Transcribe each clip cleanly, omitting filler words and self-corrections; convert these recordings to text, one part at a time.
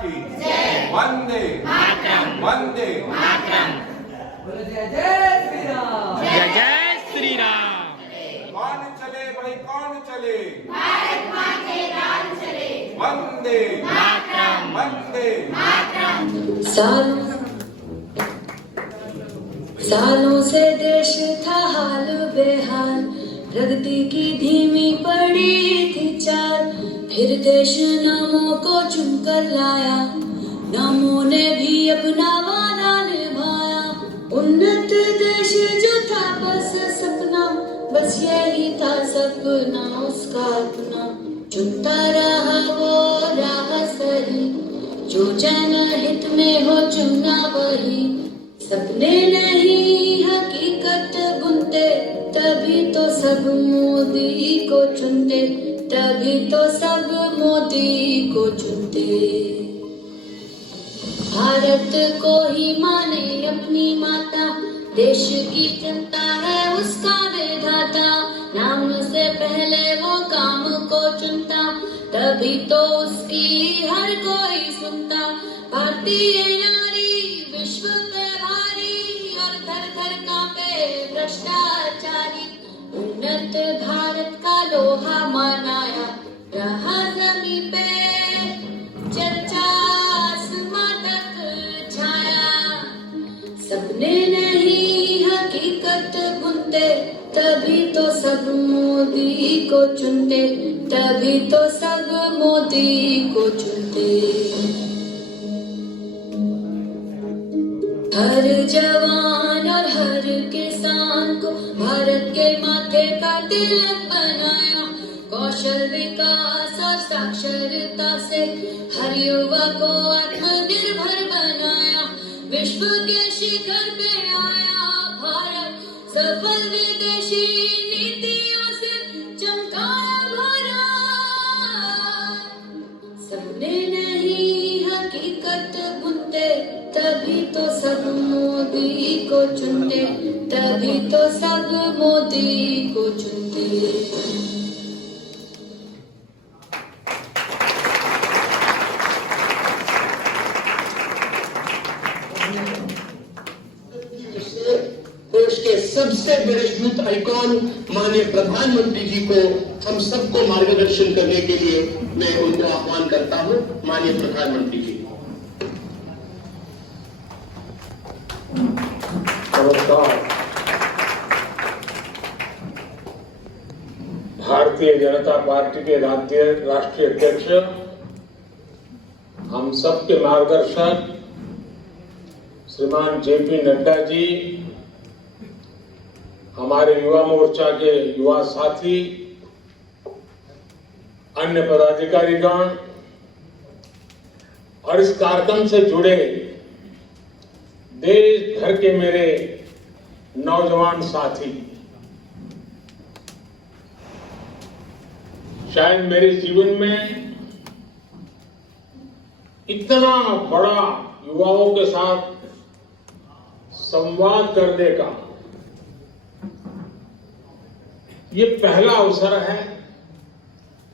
की वंदे वंदे। जय जय श्री राम। जय जय श्री राम। कौन चले भाई कौन चले, भारत माँ के राज चले। वंदे मातरम। वंदे। सालों से देश था हाल बेहाल, प्रगति की धीमी पड़ी थी चाल। फिर देश नामों को चुनकर लाया, नामों ने भी अपना वादा निभाया। उन्नत देश जो था बस सपना, बस यही था सपना उसका अपना। चुनता रहा वो राह सही, जो जनहित में हो चुना वही। सपने नहीं हकीकत बुनते, तभी तो सब मोदी को चुनते, तभी तो सब मोदी को चुनते। भारत को ही माने अपनी माता, देश की जनता है उसका विधाता। नाम से पहले वो काम को चुनता, तभी तो उसकी हर कोई सुनता। भारतीय नारी विश्व पे भारी, और घर घर कांपे भ्रष्टाचारी। उन्नत भारत का लोहा मनाया, रहा जमी पे चर्चा आसमां तक छाया। सपने नहीं हकीकत बुनते, तभी तो सब मोदी को चुनते, तभी तो सब मोदी को चुनते। हर जवान और हर किसान को भारत के माथे का तिलक बनाया। कौशल विकास और साक्षरता से हर युवा को आत्मनिर्भर बनाया। विश्व के शिखर पे आया भारत, सफल विदेशी नीतियों से चमकाया भारत। सपने नहीं हकीकत बुनते, तभी तो सब मोदी को चुनते, तभी तो सब मोदी को चुनते। देश के सबसे बड़े यूथ आइकॉन माननीय प्रधानमंत्री जी को हम सबको मार्गदर्शन करने के लिए मैं उनको आह्वान करता हूं। माननीय प्रधानमंत्री जी। नमस्कार। भारतीय जनता पार्टी के राष्ट्रीय अध्यक्ष, हम सबके मार्गदर्शक श्रीमान जेपी नड्डा जी, हमारे युवा मोर्चा के युवा साथी, अन्य पदाधिकारीगण और इस कार्यक्रम से जुड़े देश भर के मेरे नौजवान साथी, शायद मेरे जीवन में इतना बड़ा युवाओं के साथ संवाद करने का ये पहला अवसर है,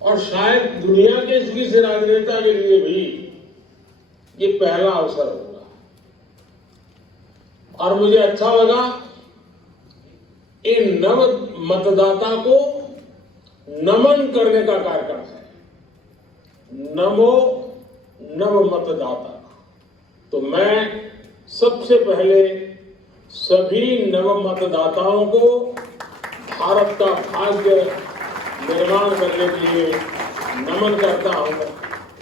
और शायद दुनिया के किसी राजनेता के लिए भी ये पहला अवसर होगा। और मुझे अच्छा लगा इन नव मतदाता को नमन करने का कार्यक्रम है। नमो नव मतदाता। तो मैं सबसे पहले सभी नव मतदाताओं को भारत का भाग्य निर्माण करने के लिए नमन करता हूं,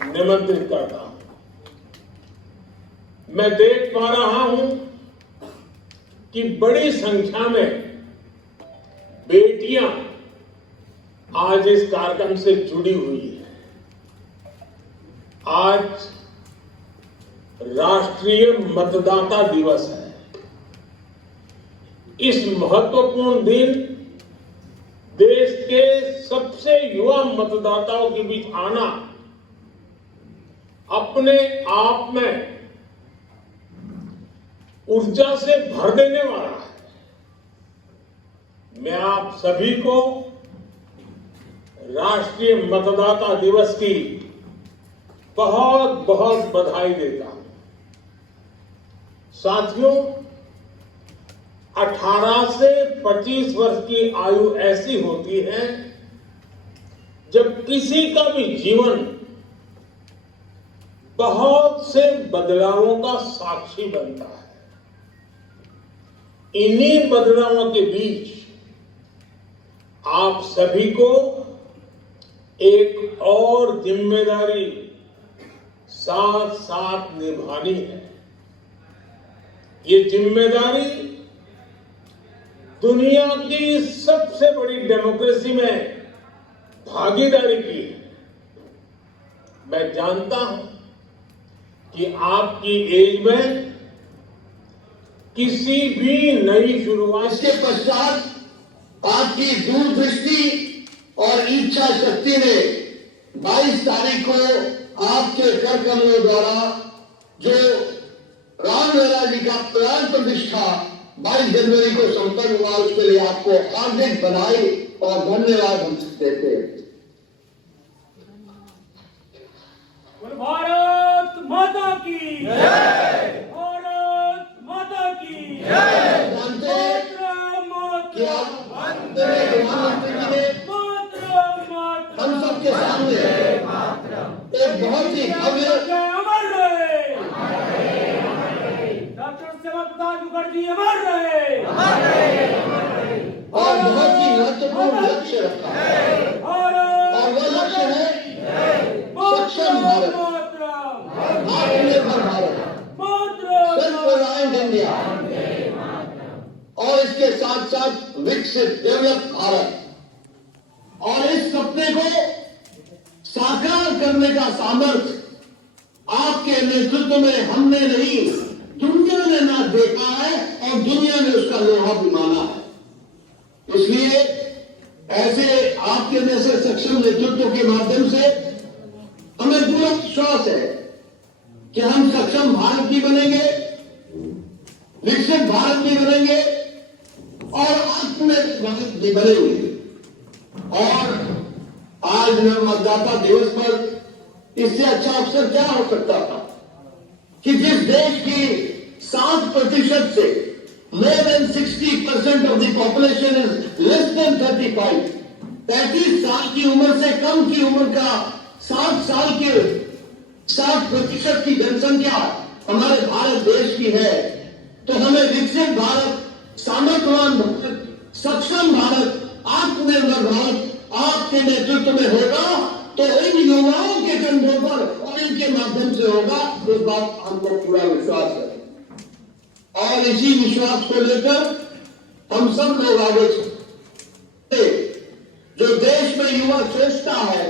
निमंत्रित करता हूं। मैं देख पा रहा हूं कि बड़ी संख्या में बेटियां आज इस कार्यक्रम से जुड़ी हुई है। आज राष्ट्रीय मतदाता दिवस है। इस महत्वपूर्ण दिन देश के सबसे युवा मतदाताओं के बीच आना अपने आप में ऊर्जा से भर देने वाला है। मैं आप सभी को राष्ट्रीय मतदाता दिवस की बहुत बहुत बधाई देता हूं। साथियों, 18 से 25 वर्ष की आयु ऐसी होती है जब किसी का भी जीवन बहुत से बदलावों का साक्षी बनता है। इन्हीं बदलावों के बीच आप सभी को एक और जिम्मेदारी साथ साथ निभानी है। ये जिम्मेदारी दुनिया की सबसे बड़ी डेमोक्रेसी में भागीदारी की है। मैं जानता हूं कि आपकी एज में किसी भी नई शुरुआत इसके पश्चात आपकी दूरदृष्टि और इच्छा शक्ति ने 22 तारीख को आपके कर कमलों द्वारा जो रामलला जी का प्राण प्रतिष्ठा 22 जनवरी को संपन्न हुआ, उसके लिए आपको हार्दिक बधाई और धन्यवाद हम देते हैं। भारत माता की जय। भारत माता की जय। जानते हैं कि आप प्रधानमंत्री जी ने हम सबके सामने एक बहुत ही भव्य डॉक्टर श्यामा मुखर्जी अमर रहे और बहुत ही महत्वपूर्ण लक्ष्य रखा है, और वो लक्ष्य है सक्षम भारत, आत्मनिर्भर भारत, सेल्फ रिलायंट इंडिया, और इसके साथ साथ विकसित डेवलप भारत। और इस सपने को साकार करने का सामर्थ्य आपके नेतृत्व में हमने नहीं, दुनिया ने ना देखा है और दुनिया ने उसका लोहा भी माना है। इसलिए ऐसे आपके जैसे सक्षम नेतृत्व के माध्यम से हमें पूरा विश्वास है कि हम सक्षम भारत भी बनेंगे, विकसित भारत भी बनेंगे और आत्मनिर्भर भारत भी बनेंगे। और आज मतदाता दिवस पर इससे अच्छा अवसर क्या हो सकता था कि जिस देश की 7% से more than 60% of the population is less than 35, 35 साल की उम्र से कम की उम्र का 60% की जनसंख्या हमारे भारत देश की है। तो हमें विकसित भारत, सामर्थ्यवान भारत, सक्षम भारत, आत्मनिर्भर भारत आपके नेतृत्व में होगा तो इन युवाओं के कंधों पर और इनके माध्यम से होगा, इस बात हमको पूरा विश्वास है। और इसी विश्वास को लेकर हम सब लोग आगे चलते। जो देश में युवा चेष्टा है,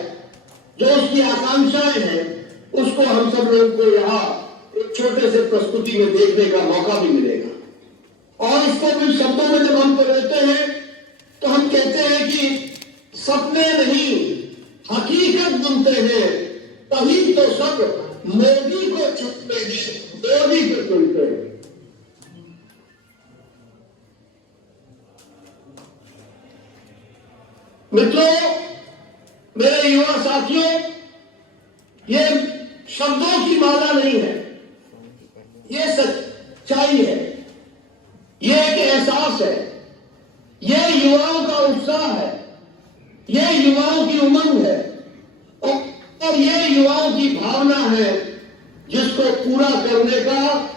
जो उसकी आकांक्षाएं हैं, उसको हम सब लोगों को यहाँ एक छोटे से प्रस्तुति में देखने का मौका भी मिलेगा। और इसको भी शब्दों में जब हम कहते हैं तो हम कहते हैं कि सपने नहीं हकीकत बनते हैं, तभी तो सब मोदी को चुनते हैं, मोदी को चुनते हैं। मित्रों, मेरे युवा साथियों, ये शब्दों की माला नहीं है, ये सच्चाई है, ये एक एहसास है, ये युवाओं का उत्साह है, ये युवाओं की उमंग है और ये युवाओं की भावना है जिसको पूरा करने का,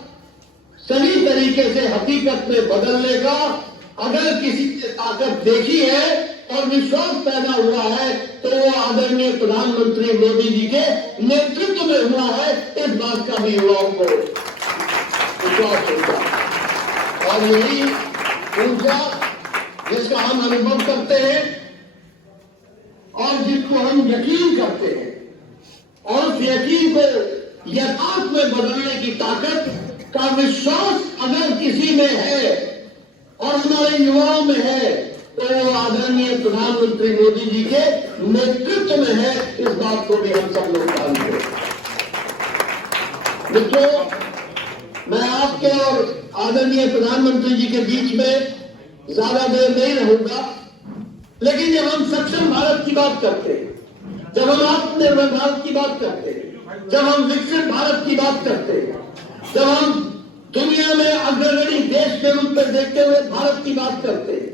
सही तरीके से हकीकत में बदलने का अगर किसी ने ताकत देखी है और विश्वास पैदा हुआ है तो वो आदरणीय प्रधानमंत्री मोदी जी के नेतृत्व में हुआ है। इस बात का भी युवाओं को विश्वास होगा और यही ऊर्जा जिसका हम अनुभव करते हैं और जिसको हम यकीन करते हैं और उस यकीन को यथार्थ में बदलने की ताकत का विश्वास अगर किसी में है और हमारे युवाओं में है तो वो आदरणीय प्रधानमंत्री मोदी जी के नेतृत्व में है। इस बात को भी हम सब लोग जानते हैं। मित्रों, मैं आपके और आदरणीय प्रधानमंत्री जी के बीच में ज्यादा देर नहीं रहूंगा, लेकिन जब हम सक्षम भारत की बात करते हैं, जब हम आत्मनिर्भर भारत की बात करते हैं, जब हम विकसित भारत की बात करते हैं, जब हम दुनिया में अग्रणी देश के रूप में देखते हुए भारत की बात करते हैं,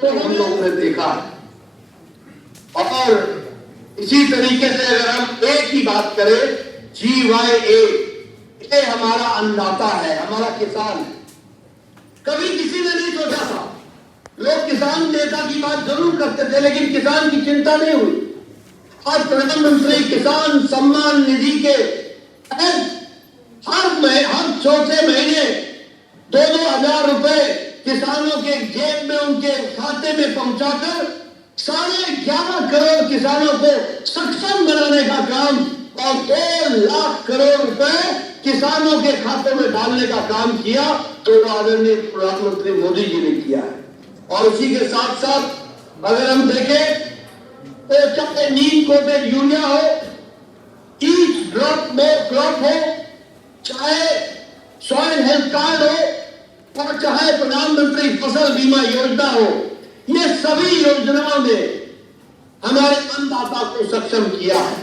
तो हम लोगों ने देखा और इसी तरीके से अगर हम ए की बात करें, GYA, ये हमारा अन्नदाता है, हमारा किसान है। कभी किसी ने नहीं सोचा था, लोग किसान नेता की बात जरूर करते थे, लेकिन किसान की चिंता नहीं हुई। आज प्रधानमंत्री किसान सम्मान निधि के हर चौथे महीने 2-2 हजार रुपए किसानों के जेब में, उनके खाते में पहुंचाकर 11.5 करोड़ किसानों को सक्षम बनाने का काम और 2 लाख करोड़ रुपए किसानों के खातों में डालने का काम किया, तो आदरणीय प्रधानमंत्री मोदी जी ने किया है। और उसी के साथ साथ अगर हम देखें तो चाहे नीम कोटेड यूरिया हो, ईच ड्रॉप मोर क्रॉप हो, चाहे सॉइल हेल्थ कार्ड हो और चाहे प्रधानमंत्री फसल बीमा योजना हो, ये सभी योजनाओं ने हमारे अन्नदाता को सक्षम किया है।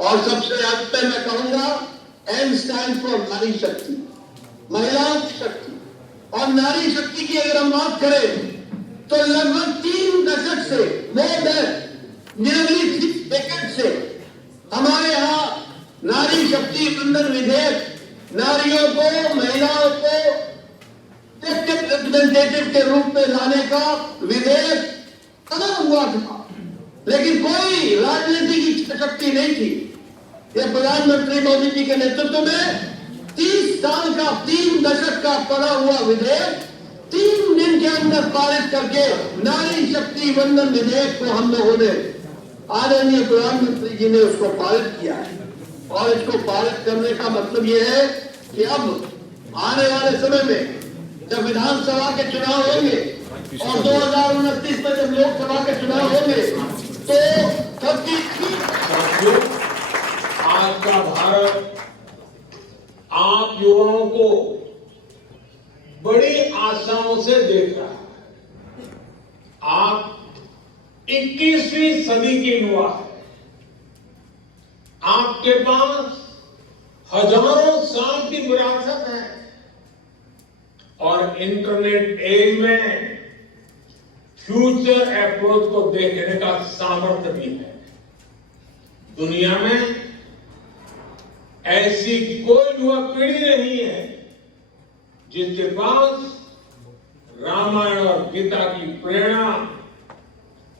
और सबसे अंत में मैं कहूंगा, एन स्टैंड फॉर नारी शक्ति, महिलाओं की शक्ति। और नारी शक्ति की अगर हम बात करें तो लगभग 3 दशक से, मोर देन नियरली 3 डेकेड से हमारे यहाँ नारी शक्ति बंधन विधेयक नारियों को, महिलाओं को रिप्रेजेंटेटिव के रूप में लाने का विधेयक बना हुआ था, लेकिन कोई राजनीति की शक्ति नहीं थी। यह प्रधानमंत्री मोदी जी के नेतृत्व में 30 साल का, 3 दशक का पड़ा हुआ विधेयक 3 दिन के अंदर पारित करके नारी शक्ति बंधन विधेयक को हम लोगों ने, आदरणीय प्रधानमंत्री जी ने उसको पारित किया है। और इसको पारित करने का मतलब यह है कि अब आने वाले समय में जब विधानसभा के चुनाव होंगे और 2029 में जब लोकसभा के चुनाव होंगे तो सबकी आज का भारत आप युवाओं को बड़ी आशाओं से देख रहा है। आप 21वीं सदी के युवा हैं। आपके पास हजारों साल की विरासत है और इंटरनेट एज में फ्यूचर अप्रोच को देखने का सामर्थ्य भी है। दुनिया में ऐसी कोई युवा पीढ़ी नहीं है जिसके पास रामायण और गीता की प्रेरणा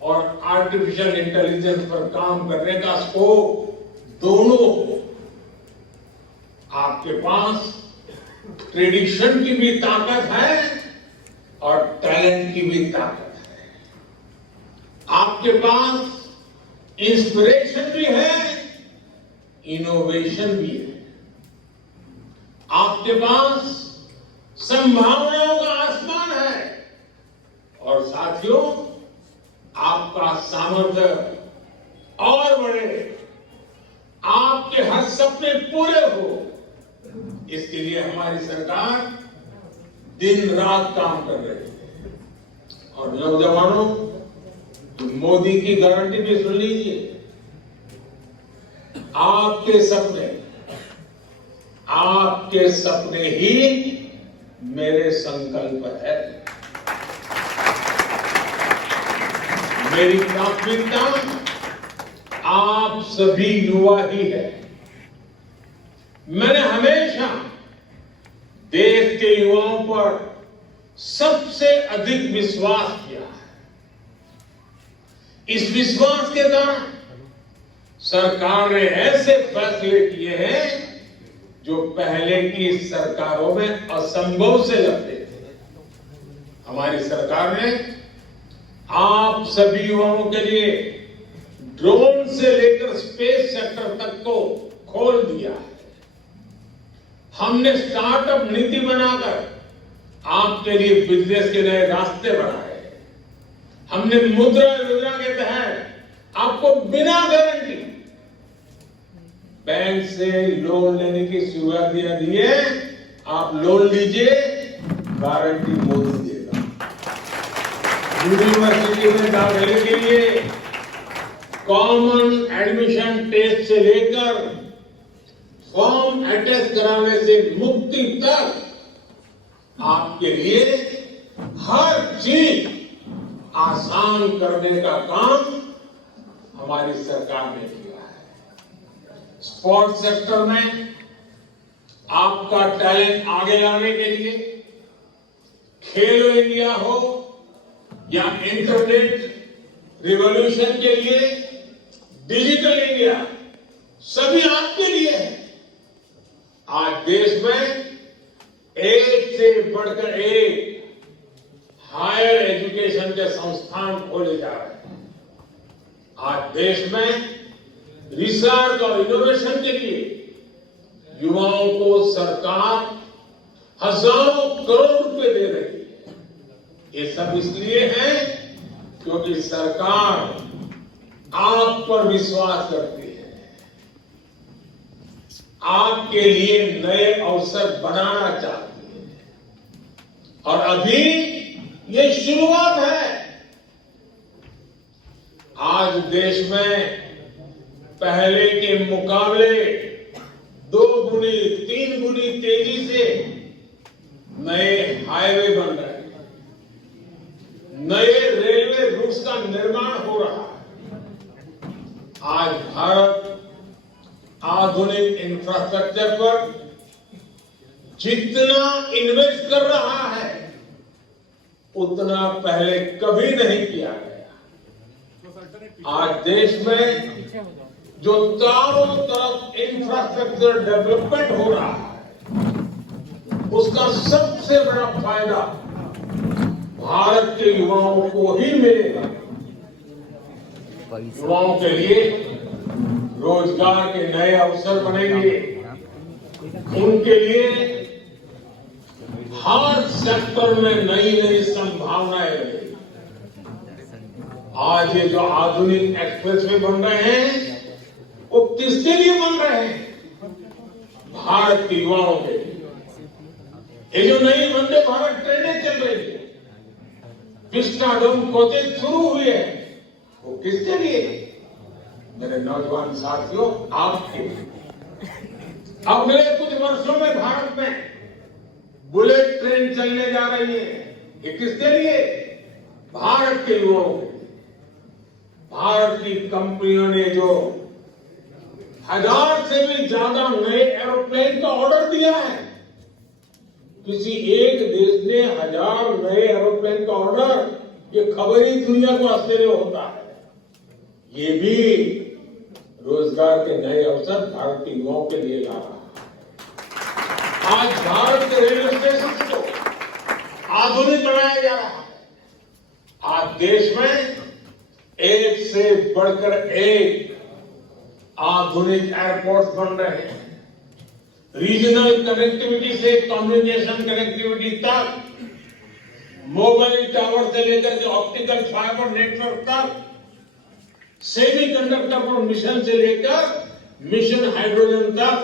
और आर्टिफिशियल इंटेलिजेंस पर काम करने का स्कोप दोनों हो। आपके पास ट्रेडिशन की भी ताकत है और टैलेंट की भी ताकत है। आपके पास इंस्पिरेशन भी है, इनोवेशन भी है। आपके पास संभावनाओं का आसमान है और साथियों, आपका सामर्थ्य और बढ़े, आपके हर सपने पूरे हो, इसके लिए हमारी सरकार दिन रात काम कर रही है। और नौजवानों, मोदी की गारंटी भी सुन लीजिए, आपके सपने ही मेरे संकल्प है। मेरी प्राथमिकता आप सभी युवा ही है। मैंने हमेशा देश के युवाओं पर सबसे अधिक विश्वास किया है। इस विश्वास के कारण सरकार ने ऐसे फैसले किए हैं जो पहले की सरकारों में असंभव से लगते थे। हमारी सरकार ने आप सभी युवाओं के लिए ड्रोन से लेकर स्पेस सेक्टर तक को खोल दिया है। हमने स्टार्टअप नीति बनाकर आपके लिए बिजनेस के नए रास्ते बनाए। हमने मुद्रा योजना के तहत आपको बिना गारंटी बैंक से लोन लेने की सुविधा दी है। आप लोन लीजिए, गारंटी मोदी देगा। यूनिवर्सिटी में दाखिले के लिए कॉमन एडमिशन टेस्ट से लेकर फॉर्म अटैच कराने से मुक्ति तक आपके लिए हर चीज आसान करने का काम हमारी सरकार ने किया है। स्पोर्ट्स सेक्टर में आपका टैलेंट आगे लाने के लिए खेलो इंडिया हो या इंटरनेट रिवॉल्यूशन के लिए डिजिटल इंडिया, सभी आपके लिए है। आज देश में एक से बढ़कर एक हायर एजुकेशन के संस्थान खोले जा रहे हैं। आज देश में रिसर्च और इनोवेशन के लिए युवाओं को सरकार हजारों करोड़ रुपए दे रही है। ये सब इसलिए है क्योंकि सरकार आप पर विश्वास करती है, आपके लिए नए अवसर बनाना चाहती है। और अभी ये शुरुआत है। आज देश में पहले के मुकाबले 2 गुनी 3 गुनी तेजी से नए हाईवे बन रहे हैं, नए रेलवे रूट्स का निर्माण हो रहा है। आज भारत आधुनिक इंफ्रास्ट्रक्चर पर जितना इन्वेस्ट कर रहा है उतना पहले कभी नहीं किया गया। आज देश में जो चारों तरफ इंफ्रास्ट्रक्चर डेवलपमेंट हो रहा है उसका सबसे बड़ा फायदा भारत के युवाओं को ही मिलेगा। युवाओं के लिए रोजगार के नए अवसर बनेंगे, उनके लिए हर सेक्टर में नई नई संभावनाएं बनेगी। आज ये जो आधुनिक एक्सप्रेसवे बन रहे हैं वो किसके लिए बन रहे हैं? भारत के युवाओं के लिए। ये जो नई वंदे भारत ट्रेनें चल रही है, विस्टाडोम कोचेज शुरू हुए हैं, वो किसके लिए? मेरे नौजवान साथियों, आपके अगले कुछ वर्षों में भारत में बुलेट ट्रेन चलने जा रही है। ये किसके लिए? भारत के युवाओं के लिए। भारत की कंपनियों ने जो 1000 से भी ज्यादा नए एरोप्लेन का ऑर्डर दिया है, किसी एक देश ने 1000 नए एरोप्लेन का ऑर्डर, ये खबर ही दुनिया को आश्चर्य होता है। ये भी रोजगार के नए अवसर भारत के युवाओं के लिए ला रहा है। आज भारत के रेलवे स्टेशन को आधुनिक बनाया जा रहा है। आज देश में एक से बढ़कर एक आधुनिक एयरपोर्ट बन रहे हैं। रीजनल कनेक्टिविटी से कम्युनिकेशन कनेक्टिविटी तक, मोबाइल टावर से लेकर के ऑप्टिकल फाइबर नेटवर्क तक, सेमीकंडक्टर पर मिशन से लेकर मिशन हाइड्रोजन तक,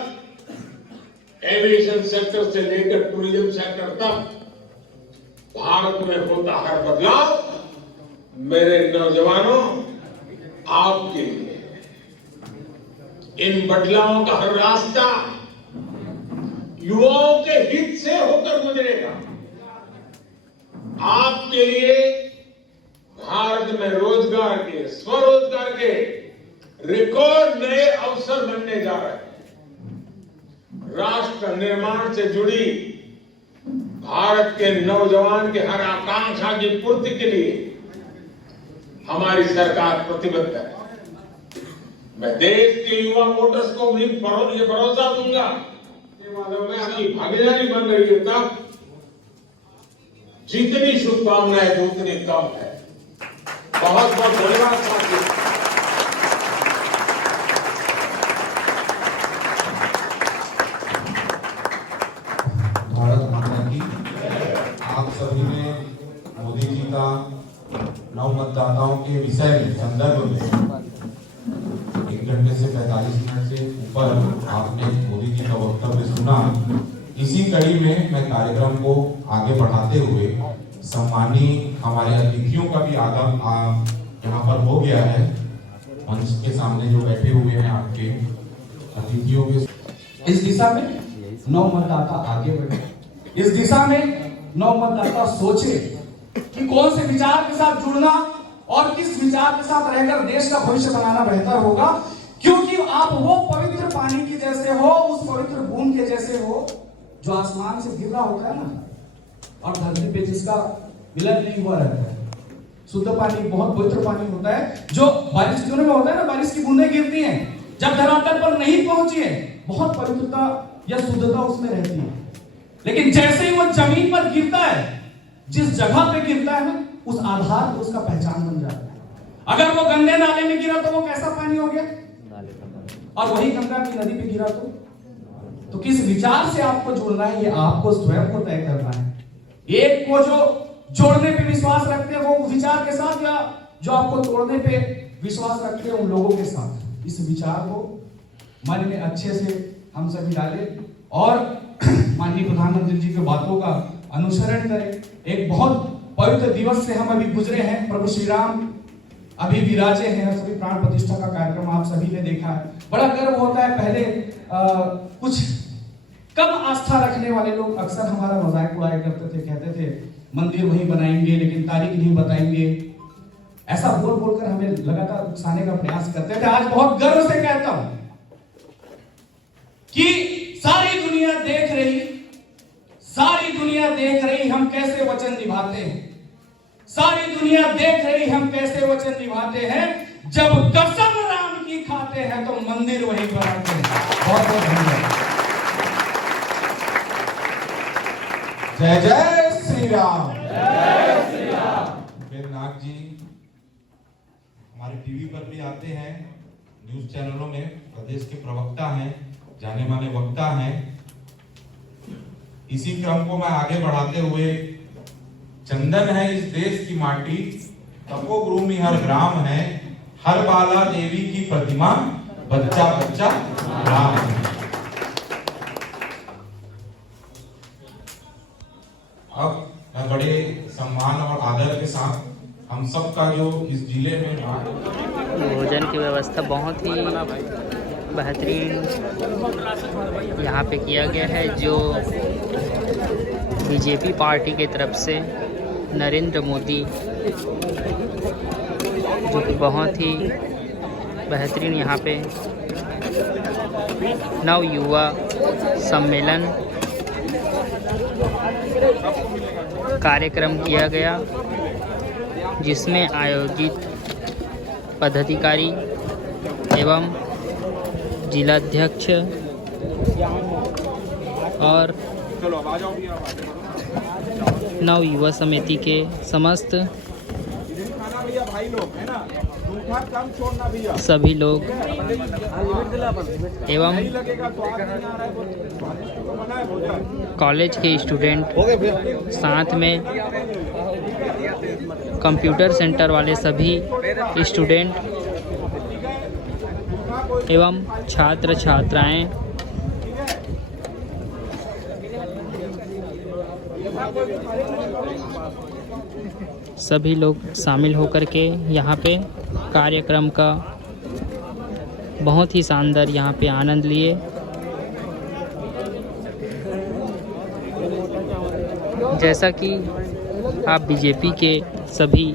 एविएशन सेक्टर से लेकर टूरिज्म सेक्टर तक भारत में होता है बदलाव। मेरे नौजवानों, आपके लिए इन बदलावों का हर रास्ता युवाओं के हित से होकर गुजरेगा। आपके लिए भारत में रोजगार के, स्वरोजगार के रिकॉर्ड नए अवसर बनने जा रहे हैं। राष्ट्र निर्माण से जुड़ी भारत के नौजवान के हर आकांक्षा की पूर्ति के लिए हमारी सरकार प्रतिबद्ध है। मैं देश के युवा वोटर्स को भी ये भरोसा दूंगा कि मालूम है आपकी भागीदारी बन रही है, तब जितनी शुभकामनाएं उतनी कम है। बहुत बहुत धन्यवाद साथियों। भारत माता की। आप सभी ने मोदी जी का नव मतदाताओं के विषय में, संदर्भ में 1 घंटे से 45 मिनट से ऊपर आपने मोदी जी का वक्तव्य सुना। इसी कड़ी में मैं कार्यक्रम को आगे बढ़ाते हुए सम्मानीय हमारे अतिथियों का भी आगमन यहाँ पर हो गया है। मंच के सामने जो बैठे हुए हैं आपके अतिथियों के इस दिशा में 9 मतदाता आगे बढ़े, इस दिशा में 9 मतदाता सोचे कि कौन से विचार के साथ जुड़ना और किस विचार के साथ रहकर देश का भविष्य बनाना बेहतर होगा। क्योंकि आप वो पवित्र पानी के जैसे हो, उस पवित्र बूंद के जैसे हो जो आसमान से गिर रहा होता है ना, और धरती पे जिसका मिलन नहीं हुआ रहता है। शुद्ध पानी बहुत पवित्र पानी होता है जो बारिश के दिनों में होता है ना, बारिश की बूंदें गिरती हैं, जब धरातल पर नहीं पहुंची है, बहुत पवित्रता या शुद्धता उसमें रहती है। लेकिन जैसे ही वो जमीन पर गिरता है, जिस जगह पे गिरता है ना, उस आधार को उसका पहचान बन जाता है। अगर वो गंदे नाले में गिरा तो वो कैसा पानी हो गया, और वही गंगा की नदी पे गिरा तो किस विचार से आपको जुड़ना है, ये आपको स्वयं को तय करना है। एक को जो जोड़ने पे विश्वास रखते हैं वो विचार के साथ, या जो आपको तोड़ने पे विश्वास रखते हैं उन लोगों के साथ। इस विचार को मन में अच्छे से हम सभी डालें और माननीय प्रधानमंत्री जी की बातों का अनुसरण करें। एक बहुत पवित्र दिवस से हम अभी गुजरे हैं, प्रभु श्री राम अभी विराजे हैं, सभी प्राण प्रतिष्ठा का कार्यक्रम आप सभी ने देखा है। बड़ा गर्व होता है। पहले कुछ कम आस्था रखने वाले लोग अक्सर हमारा मजाक उड़ाया करते थे, कहते थे मंदिर वहीं बनाएंगे लेकिन तारीख नहीं बताएंगे, ऐसा बोल बोलकर हमें लगातार उकसाने का प्रयास करते थे। आज बहुत गर्व से कहता हूं कि सारी दुनिया देख रही हम कैसे वचन निभाते हैं, सारी दुनिया देख रही हम कैसे वचन निभाते हैं। जब कसम राम की खाते हैं तो मंदिर वहीं बनाते हैं। बहुत बहुत धन्यवाद। जय जय श्री राम। फिर नाग जी हमारे टीवी पर भी आते हैं, न्यूज चैनलों में प्रदेश के प्रवक्ता हैं, जाने माने वक्ता हैं। इसी क्रम को मैं आगे बढ़ाते हुए, चंदन है इस देश की माटी, तपोभूमि हर ग्राम है, हर बाला देवी की प्रतिमा, बच्चा बच्चा राम है। अब मैं बड़े सम्मान और आदर के साथ हम सब का जो इस जिले में भोजन की व्यवस्था बहुत ही बेहतरीन यहाँ पे किया गया है। जो बीजेपी पार्टी की तरफ से नरेंद्र मोदी, जो कि बहुत ही बेहतरीन यहाँ पे नव युवा सम्मेलन कार्यक्रम किया गया, जिसमें आयोजित पदाधिकारी एवं जिलाध्यक्ष और नव युवा समिति के समस्त सभी लोग एवं कॉलेज के स्टूडेंट, साथ में कंप्यूटर सेंटर वाले सभी स्टूडेंट एवं छात्र छात्राएं सभी लोग शामिल होकर के यहाँ पे कार्यक्रम का बहुत ही शानदार यहाँ पे आनंद लिए। जैसा कि आप बीजेपी के सभी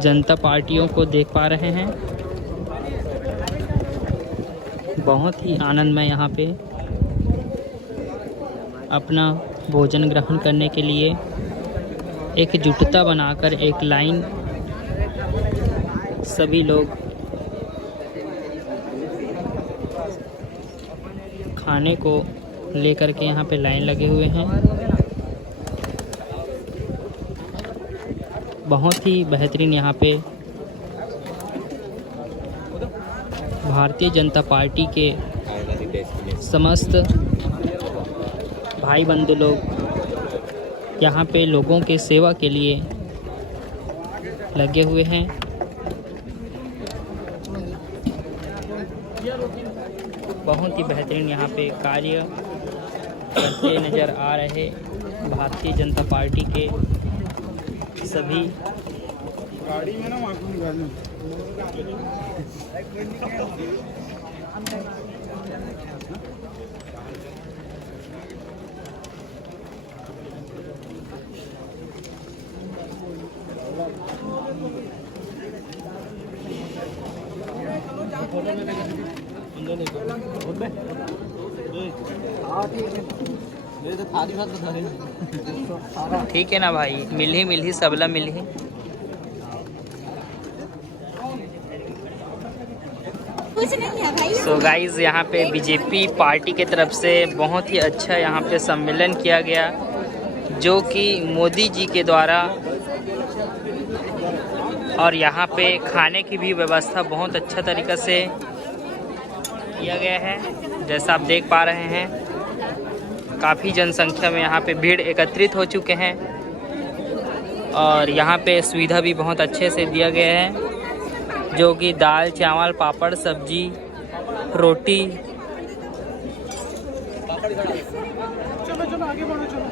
जनता पार्टियों को देख पा रहे हैं, बहुत ही आनंदमय यहाँ पे अपना भोजन ग्रहण करने के लिए एकजुटता बनाकर एक लाइन सभी लोग खाने को लेकर के यहाँ पे लाइन लगे हुए हैं। बहुत ही बेहतरीन यहाँ पे भारतीय जनता पार्टी के समस्त भाई बंधु लोग यहाँ पे लोगों के सेवा के लिए लगे हुए हैं। बहुत ही बेहतरीन यहाँ पे कार्य करते नज़र आ रहे भारतीय जनता पार्टी के सभी ठीक है ना भाई, मिल ही सबला मिल ही। कुछ नहीं है भाई। सो गाइज यहाँ पे बीजेपी पार्टी के तरफ से बहुत ही अच्छा यहाँ पे सम्मेलन किया गया, जो कि मोदी जी के द्वारा, और यहाँ पे खाने की भी व्यवस्था बहुत अच्छा तरीक़ा से किया गया है। जैसा आप देख पा रहे हैं, काफ़ी जनसंख्या में यहाँ पे भीड़ एकत्रित हो चुके हैं और यहाँ पे सुविधा भी बहुत अच्छे से दिया गया है, जो कि दाल चावल पापड़ सब्जी रोटी। चलो आगे बढ़ो, चलो।